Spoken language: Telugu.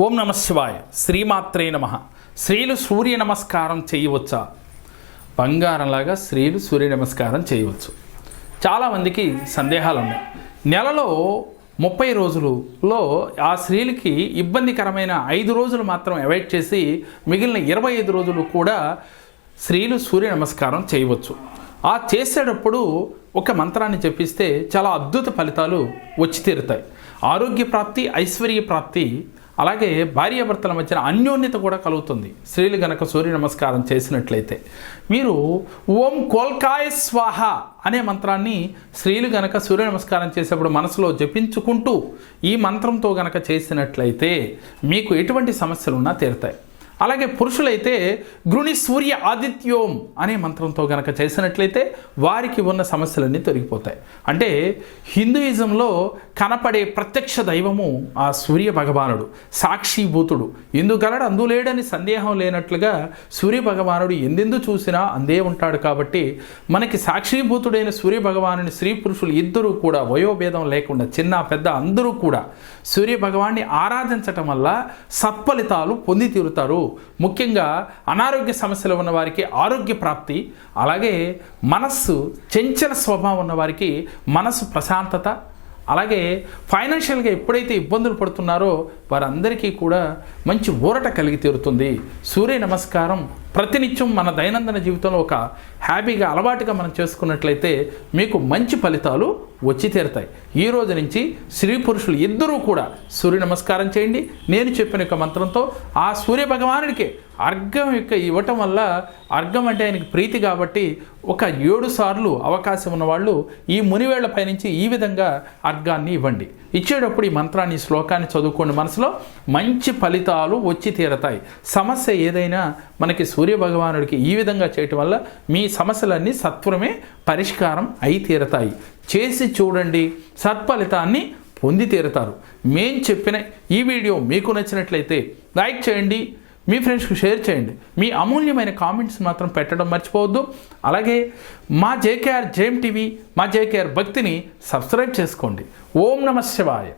ఓం నమ శివాయ. శ్రీమాత్రే నమ. స్త్రీలు సూర్య నమస్కారం చేయవచ్చా? బంగారంలాగా స్త్రీలు సూర్య నమస్కారం చేయవచ్చు. చాలామందికి సందేహాలు ఉన్నాయి. నెలలో ముప్పై రోజులలో ఆ స్త్రీలకి ఇబ్బందికరమైన ఐదు రోజులు మాత్రం అవాయిడ్ చేసి మిగిలిన ఇరవై ఐదు రోజులు కూడా స్త్రీలు సూర్య నమస్కారం చేయవచ్చు. ఆ చేసేటప్పుడు ఒక మంత్రాన్ని చెప్పిస్తే చాలా అద్భుత ఫలితాలు వచ్చి తీరుతాయి. ఆరోగ్య ప్రాప్తి ఐశ్వర్య ప్రాప్తి అలాగే భార్యాభర్తల మధ్యన అన్యోన్యత కూడా కలుగుతుంది. స్త్రీలు గనక సూర్య నమస్కారం చేసినట్లయితే. మీరు ఓం కోల్కాయ స్వాహ అనే మంత్రాన్ని స్త్రీలు గనక సూర్య నమస్కారం చేసేప్పుడు మనసులో జపించుకుంటూ ఈ మంత్రంతో గనక చేసినట్లయితే మీకు ఎటువంటి సమస్యలున్నా తీరుతాయి. అలాగే పురుషులైతే గృణి సూర్య ఆదిత్యోం అనే మంత్రంతో గనక చేసినట్లయితే వారికి ఉన్న సమస్యలన్నీ తొలగిపోతాయి. అంటే హిందూయిజంలో కనపడే ప్రత్యక్ష దైవము ఆ సూర్య భగవానుడు సాక్షిభూతుడు ఇందుగలడు అందులేడని సందేహం లేనట్లుగా సూర్య భగవానుడు ఎందెందు చూసినా అందే ఉంటాడు కాబట్టి మనకి సాక్షిభూతుడైన సూర్య భగవానుని స్త్రీ పురుషులు ఇద్దరూ కూడా వయోభేదం లేకుండా చిన్న పెద్ద అందరూ కూడా సూర్య భగవాన్ని ఆరాధించటం వల్ల సత్ఫలితాలు పొంది తీరుతారు. ముఖ్యంగా అనారోగ్య సమస్యలు ఉన్న వారికి ఆరోగ్య ప్రాప్తి అలాగే మనస్సు చెంచల స్వభావం ఉన్న వారికి ప్రశాంతత అలాగే ఫైనాన్షియల్గా ఎప్పుడైతే ఇబ్బందులు పడుతున్నారో వారందరికీ కూడా మంచి ఊరట కలిగి తీరుతుంది. సూర్య నమస్కారం. ప్రతినిత్యం మన దైనందిన జీవితంలో ఒక హ్యాపీగా అలవాటుగా మనం చేసుకున్నట్లయితే మీకు మంచి ఫలితాలు వచ్చి తీరుతాయి. ఈ రోజు నుంచి స్త్రీ పురుషులు ఇద్దరూ కూడా సూర్య నమస్కారం చేయండి. నేను చెప్పిన యొక్క మంత్రంతో ఆ సూర్య భగవానుడికి అర్ఘం యొక్క ఇవ్వటం వల్ల అర్ఘం అంటే ఆయనకి ప్రీతి కాబట్టి ఒక ఏడు సార్లు అవకాశం ఉన్నవాళ్ళు ఈ మునివేళ్ళ పైనుంచి ఈ విధంగా అర్ఘాన్ని ఇవ్వండి. ఇచ్చేటప్పుడు ఈ మంత్రాన్ని శ్లోకాన్ని చదువుకోండి మనసులో. మంచి ఫలితాలు వచ్చి తీరతాయి. సమస్య ఏదైనా మనకి సూర్య భగవానుడికి ఈ విధంగా చేయటం వల్ల మీ సమస్యలన్నీ సత్వరమే పరిష్కారం అయి తీరతాయి. చేసి చూడండి సత్ఫలితాన్ని పొంది తీరుతారు. మేం చెప్పిన ఈ వీడియో మీకు నచ్చినట్లయితే లైక్ చేయండి. మీ ఫ్రెండ్స్కి షేర్ చేయండి. మీ అమూల్యమైన కామెంట్స్ మాత్రం పెట్టడం మర్చిపోవద్దు. అలాగే మా జేకేఆర్ జేఎం టీవీ మా జేకేఆర్ భక్తిని సబ్స్క్రైబ్ చేసుకోండి. ఓం నమ శివాయ.